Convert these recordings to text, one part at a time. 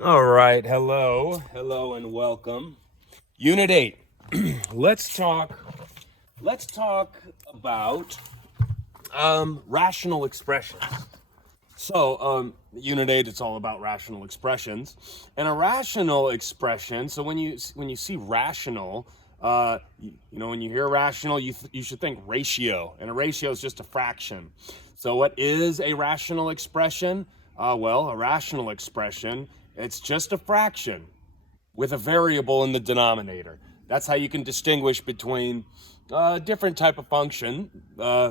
All right, hello and welcome. Unit 8. Let's talk about rational expressions. So, Unit 8, it's all about rational expressions. And a rational expression, so when you see rational, when you hear rational, you should think ratio, and a ratio is just a fraction. So what is a rational expression? A rational expression, it's just a fraction with a variable in the denominator. That's how you can distinguish between different type of function.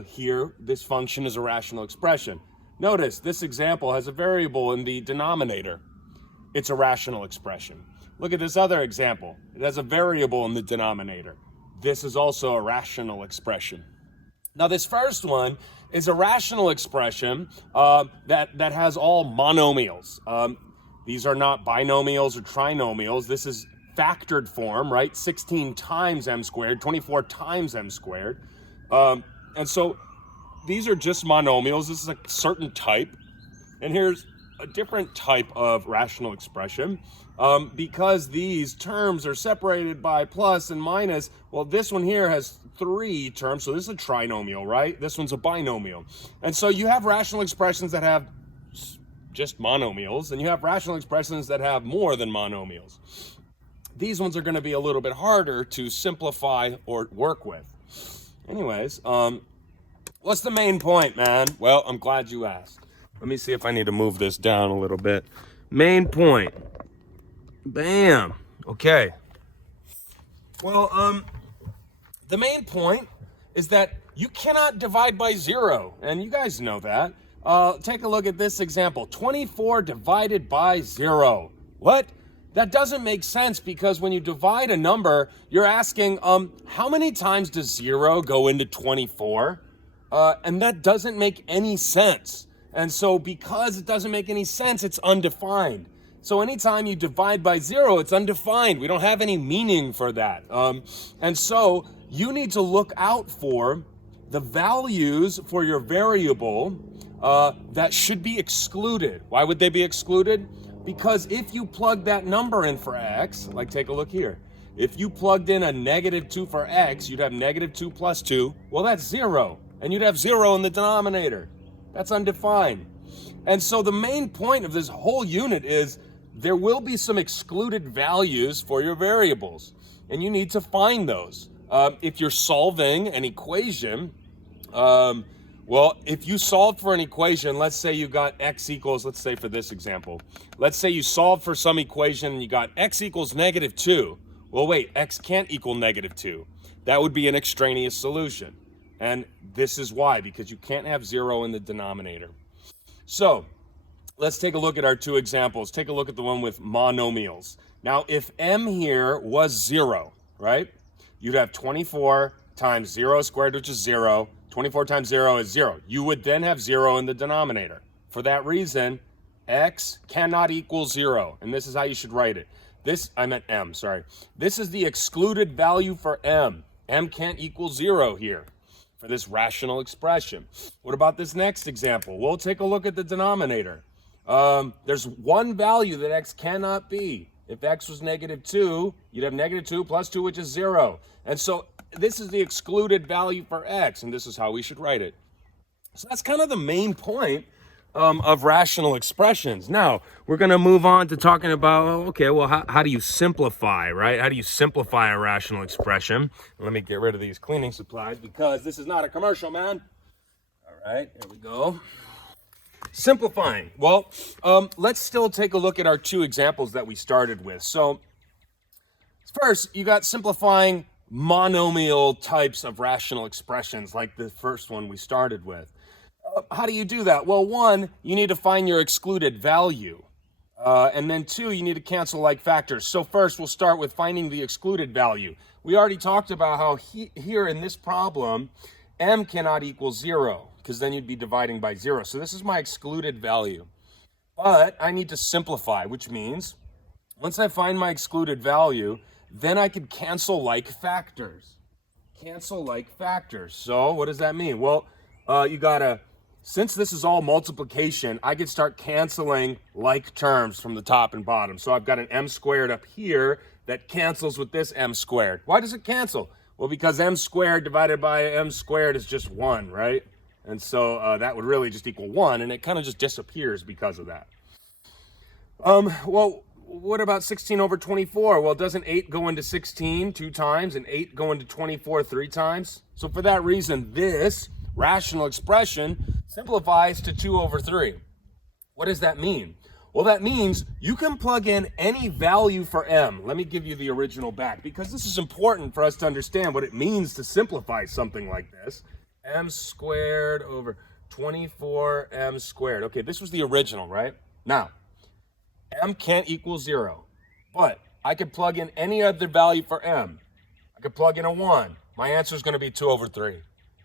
Here, this function is a rational expression. Notice this example has a variable in the denominator. It's a rational expression. Look at this other example. It has a variable in the denominator. This is also a rational expression. Now, this first one is a rational expression that has all monomials. These are not binomials or trinomials. This is factored form, right? 16 times m squared, 24 times m squared. And so these are just monomials. This is a certain type. And here's a different type of rational expression. Because these terms are separated by plus and minus, well, this one here has 3 terms, so this is a trinomial, right? This one's a binomial. And so you have rational expressions that have just monomials, and you have rational expressions that have more than monomials. These ones are going to be a little bit harder to simplify or work with. Anyways, what's the main point, man? Well, I'm glad you asked. Let me see if I need to move this down a little bit. Main point. Bam. Okay. Well, the main point is that you cannot divide by 0, and you guys know that. Take a look at this example. 24 divided by 0. What? That doesn't make sense, because when you divide a number, you're asking, how many times does 0 go into 24? And that doesn't make any sense. And so because it doesn't make any sense, it's undefined. So anytime you divide by 0, it's undefined. We don't have any meaning for that. And so you need to look out for the values for your variable that should be excluded. Why would they be excluded? Because if you plug that number in for x, like take a look here. If you plugged in a -2 for x, you'd have -2 plus 2. Well, that's 0. And you'd have 0 in the denominator. That's undefined. And so the main point of this whole unit is there will be some excluded values for your variables, and you need to find those. If you're solving an equation, if you solve for an equation, let's say you got x equals, let's say for this example, let's say you solved for some equation and you got x equals -2. Well, wait, x can't equal -2. That would be an extraneous solution. And this is why, because you can't have 0 in the denominator. So let's take a look at our 2 examples. Take a look at the one with monomials. Now, if m here was 0, right? You'd have 24 times 0 squared, which is 0. 24 times 0 is 0. You would then have 0 in the denominator. For that reason, x cannot equal 0. And this is how you should write it. M, sorry. This is the excluded value for m. M can't equal 0 here for this rational expression. What about this next example? We'll take a look at the denominator. There's one value that x cannot be. If x was -2, you'd have -2 plus 2, which is 0. And so this is the excluded value for x, and this is how we should write it. So that's kind of the main point of rational expressions. Now, we're going to move on to talking about, okay, well, how do you simplify, right? How do you simplify a rational expression? Let me get rid of these cleaning supplies, because this is not a commercial, man. All right, here we go. Simplifying. Well, let's still take a look at our 2 examples that we started with. So first, you got simplifying monomial types of rational expressions, like the first one we started with. How do you do that? Well, 1, you need to find your excluded value. And then 2, you need to cancel like factors. So first, we'll start with finding the excluded value. We already talked about how here in this problem, m cannot equal 0, because then you'd be dividing by 0. So this is my excluded value. But I need to simplify, which means once I find my excluded value, then I could cancel like factors. Cancel like factors. So what does that mean? Well, you got to since this is all multiplication, I could start canceling like terms from the top and bottom. So I've got an m squared up here that cancels with this m squared. Why does it cancel? Well, because m squared divided by m squared is just 1, right? And so that would really just equal 1, and it kind of just disappears because of that. Well, what about 16 over 24? Well, doesn't 8 go into 16 2 times and 8 go into 24 3 times? So for that reason, this rational expression simplifies to 2 over 3. What does that mean? Well, that means you can plug in any value for m. Let me give you the original back, because this is important for us to understand what it means to simplify something like this. M squared over 24m squared. Okay, this was the original, right? Now, m can't equal 0, but I could plug in any other value for m. I could plug in a 1. My answer is going to be 2 over 3.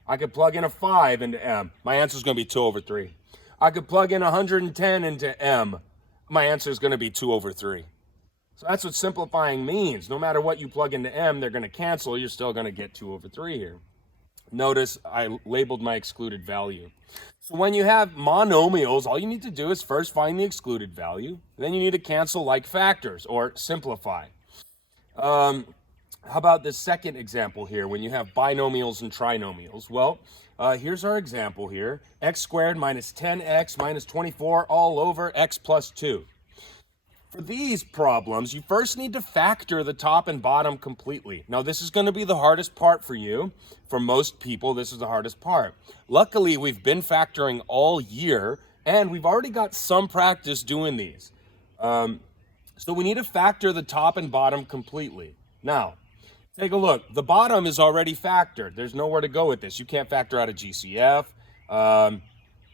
I could plug in a 5 into m. My answer is going to be 2 over 3. I could plug in 110 into m. My answer is going to be 2 over 3. So that's what simplifying means. No matter what you plug into m, they're going to cancel. You're still going to get 2 over 3 here. Notice I labeled my excluded value. So when you have monomials, all you need to do is first find the excluded value. Then you need to cancel like factors or simplify. How about this second example here when you have binomials and trinomials? Well, here's our example here. X squared minus 10x minus 24 all over x plus 2. For these problems, you first need to factor the top and bottom completely. Now, this is going to be the hardest part for you. For most people, this is the hardest part. Luckily, we've been factoring all year, and we've already got some practice doing these. So we need to factor the top and bottom completely. Now, take a look. The bottom is already factored. There's nowhere to go with this. You can't factor out a GCF.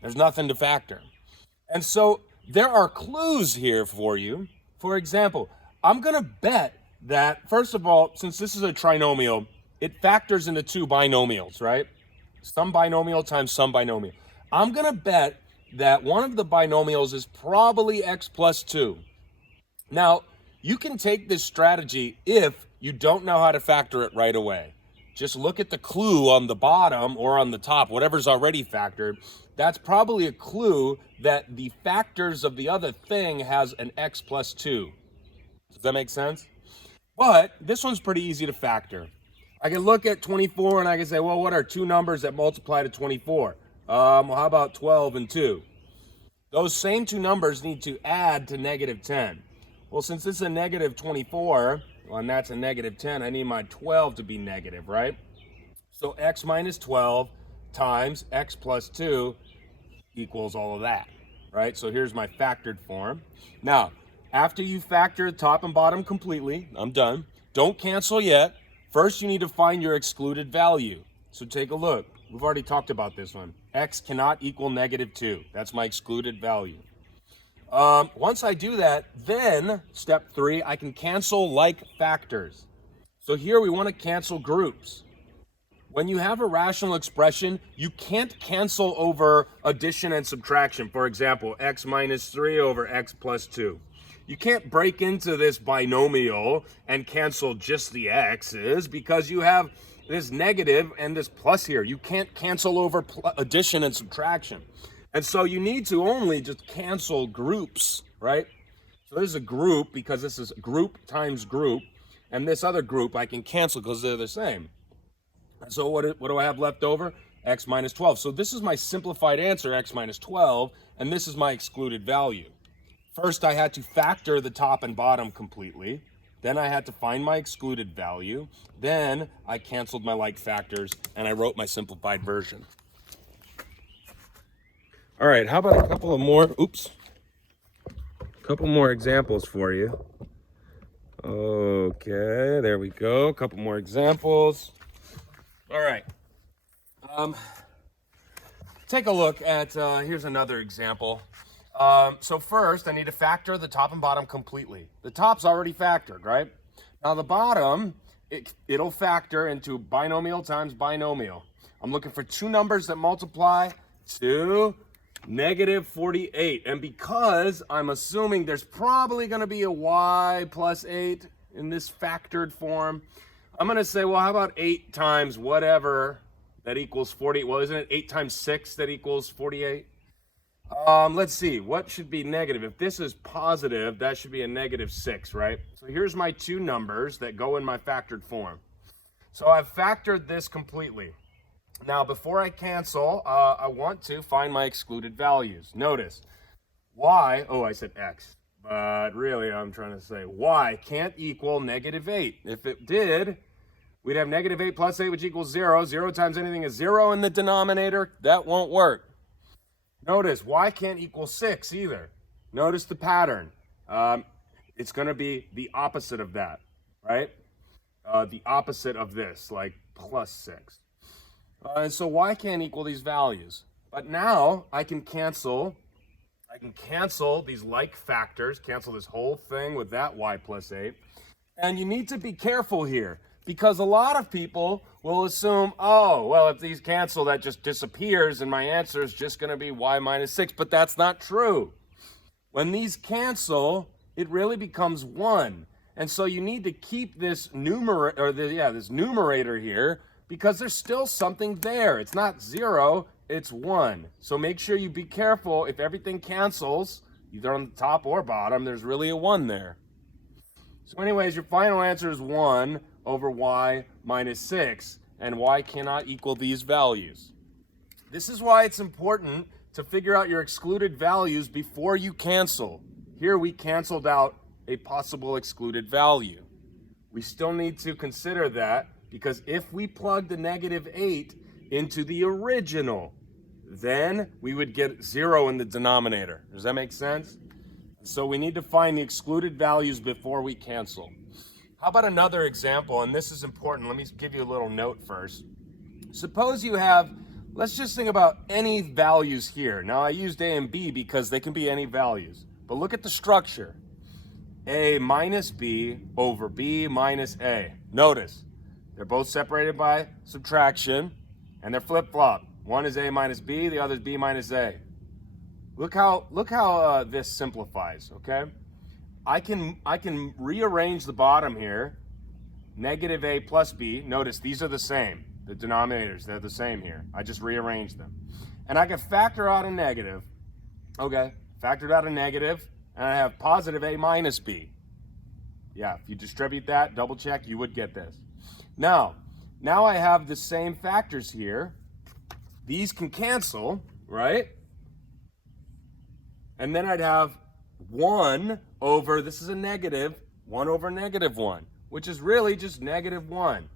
There's nothing to factor. And so there are clues here for you. For example, I'm going to bet that, first of all, since this is a trinomial, it factors into 2 binomials, right? Some binomial times some binomial. I'm going to bet that one of the binomials is probably x plus 2. Now, you can take this strategy if you don't know how to factor it right away. Just look at the clue on the bottom or on the top, whatever's already factored. That's probably a clue that the factors of the other thing has an x plus 2. Does that make sense? But this one's pretty easy to factor. I can look at 24 and I can say, well, what are 2 numbers that multiply to 24? Well, how about 12 and 2? Those same 2 numbers need to add to negative 10. Well, since this is a negative 24, and that's a negative 10, I need my 12 to be negative, right? So x minus 12 times x plus 2 equals all of that, right? So here's my factored form. Now, after you factor top and bottom completely, I'm done. Don't cancel yet. First, you need to find your excluded value. So take a look. We've already talked about this one. X cannot equal negative 2. That's my excluded value. Once I do that, then step 3, I can cancel like factors. So here we want to cancel groups. When you have a rational expression, you can't cancel over addition and subtraction. For example, x minus 3 over x plus 2. You can't break into this binomial and cancel just the x's because you have this negative and this plus here. You can't cancel over addition and subtraction. And so you need to only just cancel groups, right? So this is a group because this is group times group. And this other group I can cancel because they're the same. So what do I have left over? X minus 12. So this is my simplified answer, x minus 12. And this is my excluded value. First, I had to factor the top and bottom completely. Then I had to find my excluded value. Then I canceled my like factors and I wrote my simplified version. All right, how about a couple of more, couple more examples for you. Okay, there we go. A couple more examples. All right. Take a look at, here's another example. So first, I need to factor the top and bottom completely. The top's already factored, right? Now the bottom, it'll factor into binomial times binomial. I'm looking for 2 numbers that multiply to negative 48. And because I'm assuming there's probably going to be a y plus 8 in this factored form, I'm going to say, well, how about 8 times whatever that equals 40. Well, isn't it 8 times 6 that equals 48? Let's see, what should be negative? If this is positive, that should be a negative 6, right? So here's my two numbers that go in my factored form. So I've factored this completely. Now, before I cancel, I want to find my excluded values. Notice, y, oh, I said x, but really I'm trying to say y can't equal negative 8. If it did, we'd have negative 8 plus 8, which equals 0. 0 times anything is 0 in the denominator. That won't work. Notice, y can't equal 6 either. Notice the pattern. It's going to be the opposite of that, right? The opposite of this, like plus 6. And so y can't equal these values. But now I can cancel these like factors, cancel this whole thing with that y plus 8. And you need to be careful here, because a lot of people will assume, oh, well, if these cancel, that just disappears and my answer is just going to be y minus 6. But that's not true. When these cancel, it really becomes 1. And so you need to keep this this numerator here, because there's still something there. It's not 0, it's 1. So make sure you be careful. If everything cancels, either on the top or bottom, there's really a 1 there. So anyways, your final answer is 1 over y minus 6, and y cannot equal these values. This is why it's important to figure out your excluded values before you cancel. Here we canceled out a possible excluded value. We still need to consider that, because if we plug the negative 8 into the original, then we would get 0 in the denominator. Does that make sense? So we need to find the excluded values before we cancel. How about another example? And this is important. Let me give you a little note first. Suppose you have, let's just think about any values here. Now I used a and b because they can be any values. But look at the structure. A minus b over b minus a. Notice, they're both separated by subtraction, and they're flip-flop. One is a minus b, the other is b minus a. Look how this simplifies, okay? I can rearrange the bottom here. Negative a plus b. Notice these are the same. The denominators, they're the same here. I just rearranged them. And I can factor out a negative. Okay, factored out a negative, and I have positive a minus b. Yeah, if you distribute that, double check, you would get this. Now I have the same factors here. These can cancel, right? And then I'd have 1 over, this is a negative, 1 over negative 1, which is really just negative 1.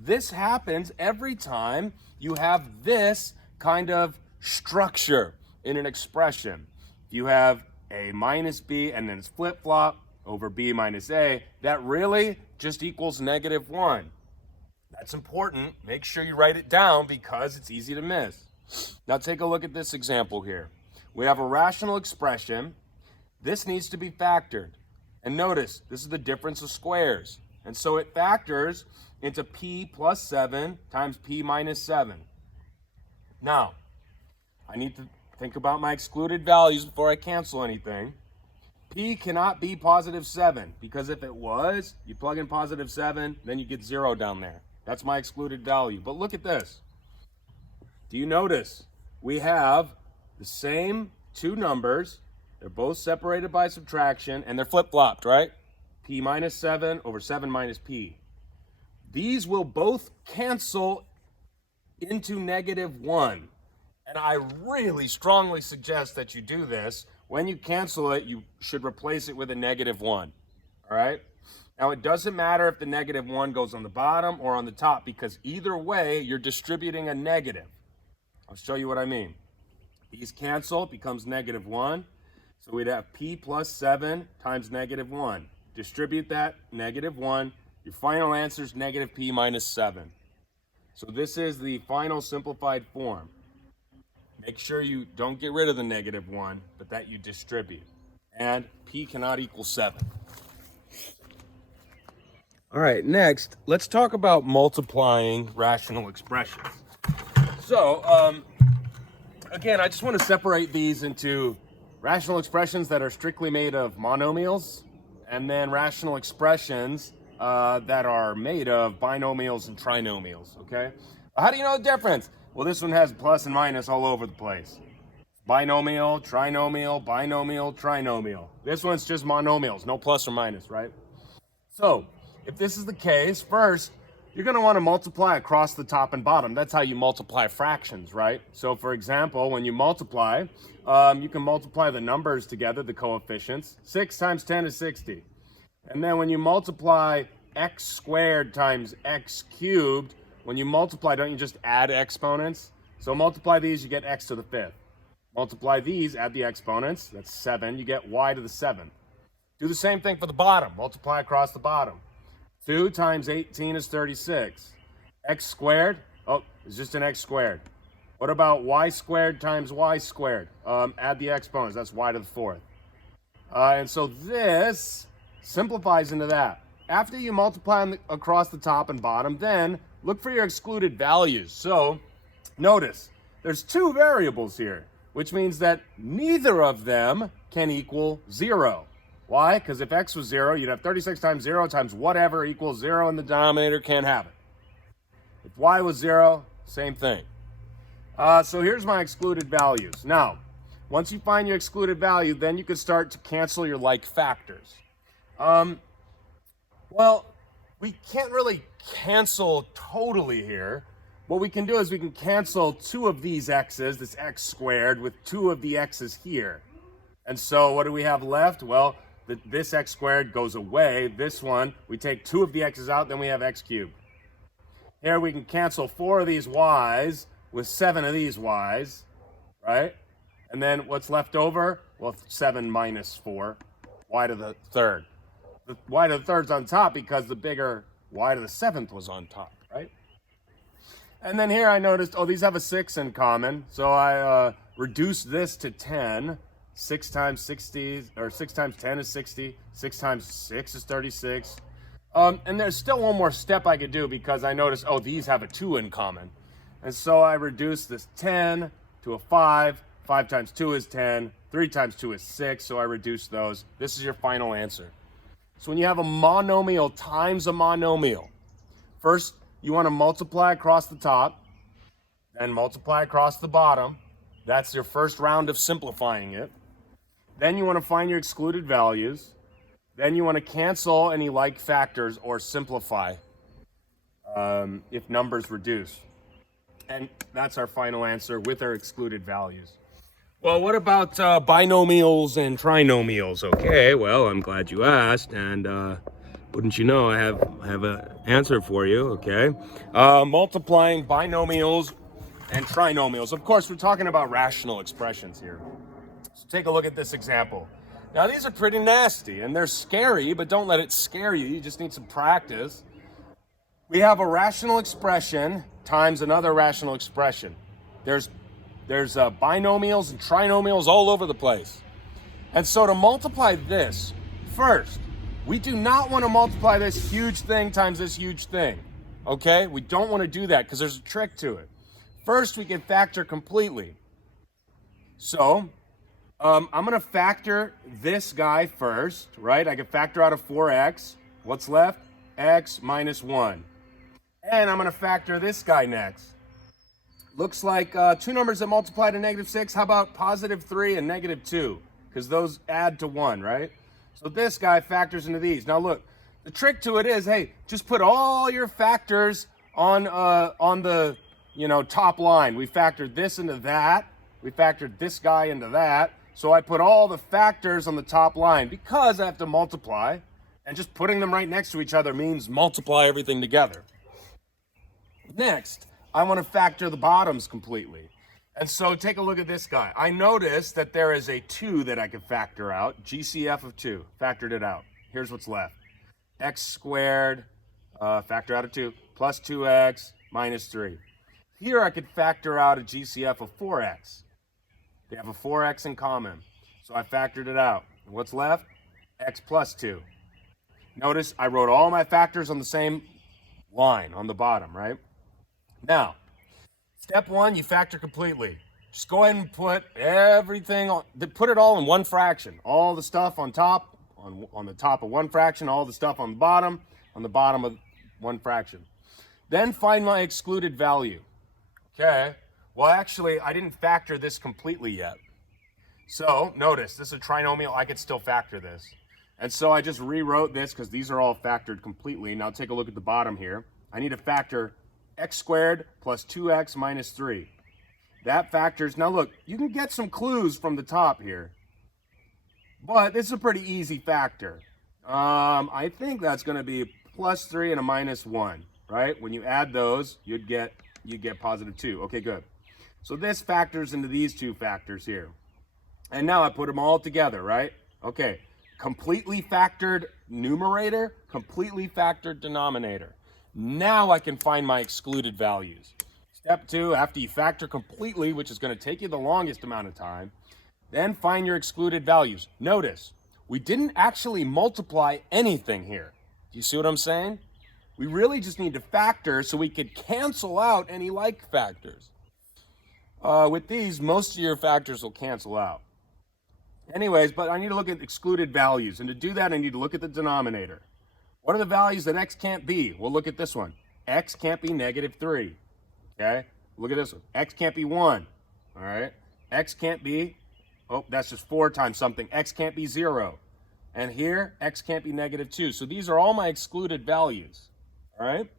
This happens every time you have this kind of structure in an expression. If you have a minus b and then it's flip-flop over b minus a, that really just equals negative 1. That's important. Make sure you write it down because it's easy to miss. Now take a look at this example here. We have a rational expression. This needs to be factored. And notice, this is the difference of squares. And so it factors into p plus 7 times p minus 7. Now, I need to think about my excluded values before I cancel anything. P cannot be positive 7, because if it was, you plug in positive 7, then you get 0 down there. That's my excluded value. But look at this. Do you notice? We have the same two numbers. They're both separated by subtraction, and they're flip-flopped, right? P minus 7 over 7 minus p. These will both cancel into negative 1. And I really strongly suggest that you do this. When you cancel it, you should replace it with a negative 1. All right? Now, it doesn't matter if the negative 1 goes on the bottom or on the top, because either way, you're distributing a negative. I'll show you what I mean. These cancel, it becomes negative 1. So we'd have p plus 7 times negative 1. Distribute that, negative 1. Your final answer is negative p minus 7. So this is the final simplified form. Make sure you don't get rid of the negative 1, but that you distribute. And p cannot equal 7. All right, next, let's talk about multiplying rational expressions. So, again, I just want to separate these into rational expressions that are strictly made of monomials, and then rational expressions that are made of binomials and trinomials, okay? How do you know the difference? Well, this one has plus and minus all over the place. Binomial, trinomial, binomial, trinomial. This one's just monomials, no plus or minus, right? So, if this is the case, first, you're going to want to multiply across the top and bottom. That's how you multiply fractions, right? So, for example, when you multiply, you can multiply the numbers together, the coefficients. 6 times 10 is 60. And then when you multiply x squared times x cubed, when you multiply, don't you just add exponents? So multiply these, you get x to the 5th. Multiply these, add the exponents, that's 7, you get y to the 7th. Do the same thing for the bottom, multiply across the bottom. 2 times 18 is 36. X squared, oh, it's just an x squared. What about y squared times y squared? Add the exponents, that's y to the 4th. And so this simplifies into that. After you multiply across the top and bottom, then look for your excluded values. So notice, there's two variables here, which means that neither of them can equal 0. Why? Because if x was 0, you'd have 36 times 0 times whatever equals 0 in the denominator, can't have it. If y was 0, same thing. So here's my excluded values. Now, once you find your excluded value, then you can start to cancel your like factors. Well, we can't really cancel totally here. What we can do is we can cancel 2 of these x's, this x squared, with 2 of the x's here. And so what do we have left? Well, this x squared goes away. This one, we take 2 of the x's out, then we have x cubed. Here we can cancel 4 of these y's with 7 of these y's, right? And then what's left over? Well, 7 minus 4, y to the 3rd. The y to the 3rd's on top because the bigger y to the 7th was on top, right? And then here I noticed, oh, these have a 6 in common. So I reduced this to 10. 6 times 60, or 6 times 10 is 60. 6 times 6 is 36. And there's still one more step I could do because I noticed, oh, these have a 2 in common. And so I reduced this 10 to a 5. 5 times 2 is 10. 3 times 2 is 6. So I reduced those. This is your final answer. So when you have a monomial times a monomial, first you want to multiply across the top, then multiply across the bottom. That's your first round of simplifying it. Then you want to find your excluded values. Then you want to cancel any like factors or simplify if numbers reduce. And that's our final answer with our excluded values. Well, what about binomials and trinomials? Okay, well, I'm glad you asked, and wouldn't you know, I have an answer for you, okay? Multiplying binomials and trinomials. Of course, we're talking about rational expressions here. So take a look at this example. Now, these are pretty nasty, and they're scary, but don't let it scare you. You just need some practice. We have a rational expression times another rational expression. There's binomials and trinomials all over the place. And so to multiply this, first, we do not want to multiply this huge thing times this huge thing, okay? We don't want to do that because there's a trick to it. First, we can factor completely. So, I'm going to factor this guy first, right? I can factor out of 4x. What's left? X minus 1. And I'm going to factor this guy next. Looks like 2 numbers that multiply to -6. How about positive 3 and -2? Because those add to 1, right? So this guy factors into these. Now look, the trick to it is, hey, just put all your factors on the top line. We factored this into that. We factored this guy into that. So I put all the factors on the top line because I have to multiply. And just putting them right next to each other means multiply everything together. Next, I want to factor the bottoms completely. And so take a look at this guy. I noticed that there is a 2 that I can factor out. GCF of 2. Factored it out. Here's what's left. X squared, factor out of 2, plus 2x minus 3. Here I could factor out a GCF of 4x. They have a 4x in common. So I factored it out. And what's left? X plus 2. Notice I wrote all my factors on the same line on the bottom, right? Now, step 1, you factor completely. Just go ahead and put everything on, put it all in one fraction. All the stuff on top, on the top of one fraction, all the stuff on the bottom of one fraction. Then find my excluded value. Okay, well actually I didn't factor this completely yet. So notice, this is a trinomial, I could still factor this. And so I just rewrote this because these are all factored completely. Now take a look at the bottom here. I need to factor x squared plus 2x minus 3. That factors, now look, you can get some clues from the top here. But this is a pretty easy factor. I think that's going to be plus 3 and a minus 1, right? When you add those, you'd get positive 2. Okay, good. So this factors into these two factors here. And now I put them all together, right? Okay, completely factored numerator, completely factored denominator. Now I can find my excluded values. Step 2, after you factor completely, which is going to take you the longest amount of time, then find your excluded values. Notice, we didn't actually multiply anything here. Do you see what I'm saying? We really just need to factor so we could cancel out any like factors. With these, most of your factors will cancel out. Anyways, but I need to look at excluded values. And to do that, I need to look at the denominator. What are the values that x can't be? Well, look at this one. X can't be negative 3. Okay? Look at this one. X can't be 1. All right? X can't be, oh, that's just 4 times something. X can't be 0. And here, x can't be negative 2. So these are all my excluded values. All right?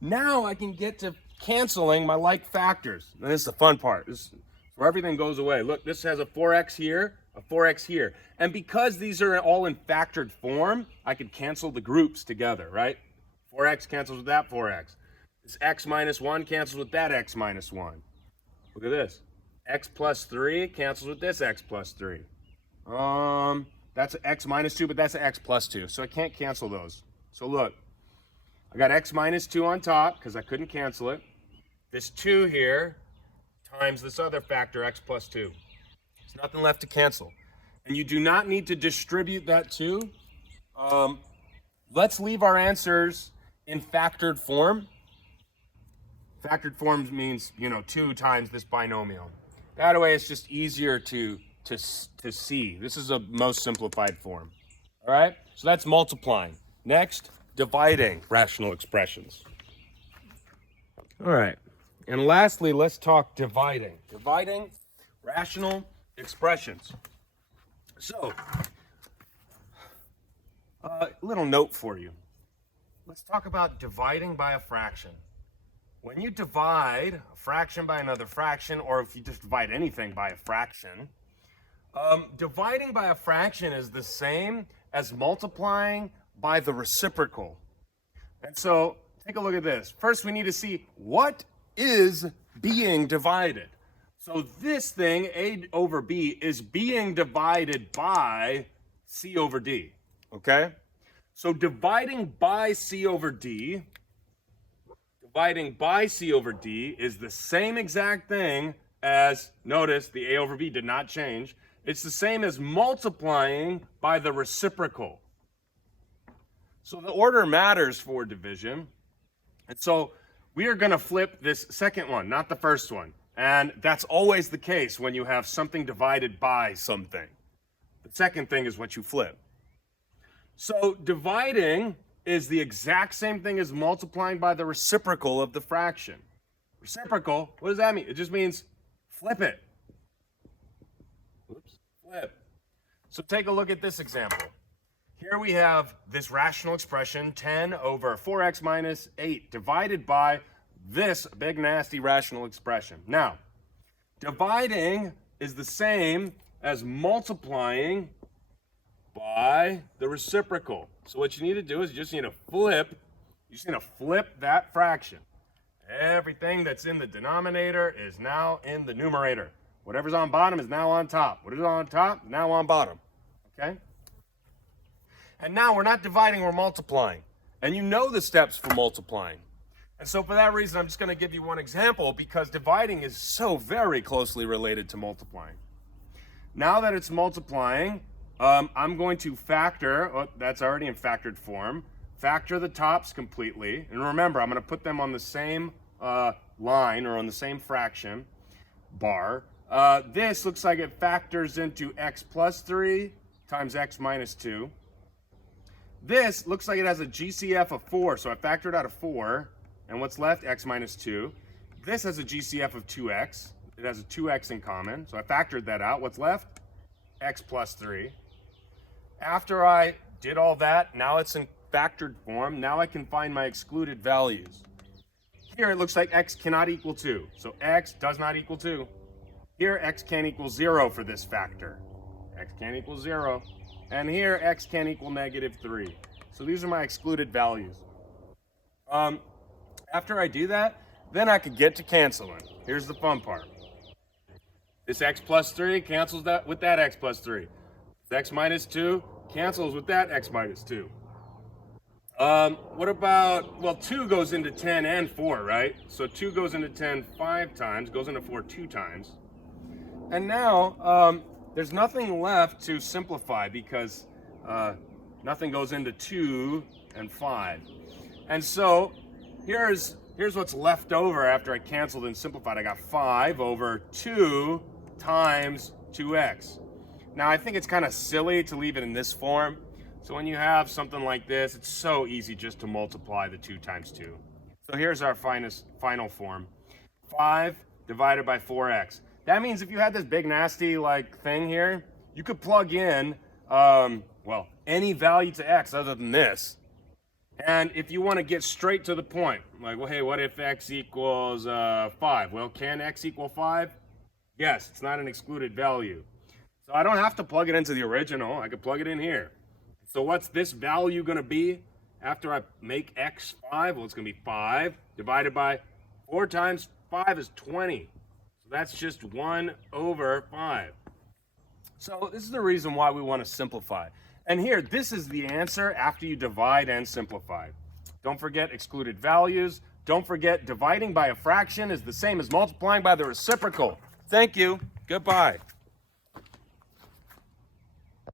Now I can get to canceling my like factors. Now, this is the fun part. This is where everything goes away. Look, this has a 4x here, a 4x here. And because these are all in factored form, I could cancel the groups together, right? 4x cancels with that 4x. This x minus 1 cancels with that x minus 1. Look at this. X plus 3 cancels with this x plus 3. That's an x minus 2, but that's an x plus 2. So I can't cancel those. So look, I got x minus 2 on top because I couldn't cancel it. This 2 here times this other factor, x plus 2. There's nothing left to cancel. And you do not need to distribute that 2. Let's leave our answers in factored form. Factored form means, 2 times this binomial. That way it's just easier to see. This is a most simplified form. All right? So that's multiplying. Next, dividing rational expressions. All right. And lastly, let's talk dividing. Dividing rational expressions. So, a little note for you. Let's talk about dividing by a fraction. When you divide a fraction by another fraction, or if you just divide anything by a fraction, dividing by a fraction is the same as multiplying by the reciprocal. And so, take a look at this. First, we need to see what is being divided. So this thing, A over B, is being divided by C over D, okay? So dividing by C over D is the same exact thing as, notice, the A over B did not change. It's the same as multiplying by the reciprocal. So the order matters for division. And so we are going to flip this second one, not the first one. And that's always the case when you have something divided by something. The second thing is what you flip. So dividing is the exact same thing as multiplying by the reciprocal of the fraction. Reciprocal, what does that mean? It just means flip it. Oops, flip. So take a look at this example. Here we have this rational expression, 10 over 4x minus 8, divided by this big nasty rational expression. Now, dividing is the same as multiplying by the reciprocal. So what you need to do is you just need to flip that fraction. Everything that's in the denominator is now in the numerator. Whatever's on bottom is now on top. Whatever's on top is now on bottom. Okay? And now we're not dividing, we're multiplying. And you know the steps for multiplying. And so for that reason, I'm just going to give you one example because dividing is so very closely related to multiplying. Now that it's multiplying, I'm going to factor, that's already in factored form, factor the tops completely. And remember, I'm going to put them on the same line or on the same fraction bar. This looks like it factors into x plus 3 times x minus 2. This looks like it has a GCF of 4, so I factored out a 4. And what's left? X minus 2. This has a GCF of 2x. It has a 2x in common. So I factored that out. What's left? X plus 3. After I did all that, now it's in factored form. Now I can find my excluded values. Here it looks like x cannot equal 2. So x does not equal 2. Here x can't equal 0 for this factor. X can't equal 0. And here x can't equal negative 3. So these are my excluded values. After I do that, then I could get to canceling. Here's the fun part. This x plus 3 cancels that with that x plus 3. This x minus 2 cancels with that x minus 2. What about, well, 2 goes into 10 and 4, right? So 2 goes into 10 5 times, goes into 4 2 times. And now, there's nothing left to simplify because nothing goes into 2 and 5. And so here's what's left over after I canceled and simplified. I got 5 over 2 times 2x. Now I think it's kind of silly to leave it in this form. So when you have something like this, it's so easy just to multiply the 2 times 2. So here's our final form. 5 divided by 4x. That means if you had this big nasty like thing here, you could plug in, well, any value to x other than this. And if you want to get straight to the point, like, well, hey, what if x equals 5? Well, can x equal 5? Yes, it's not an excluded value. So I don't have to plug it into the original. I could plug it in here. So what's this value going to be after I make x 5? Well, it's going to be 5 divided by 4 times 5 is 20. So that's just 1 over 5. So this is the reason why we want to simplify. And here, this is the answer after you divide and simplify. Don't forget excluded values. Don't forget dividing by a fraction is the same as multiplying by the reciprocal. Thank you. Goodbye.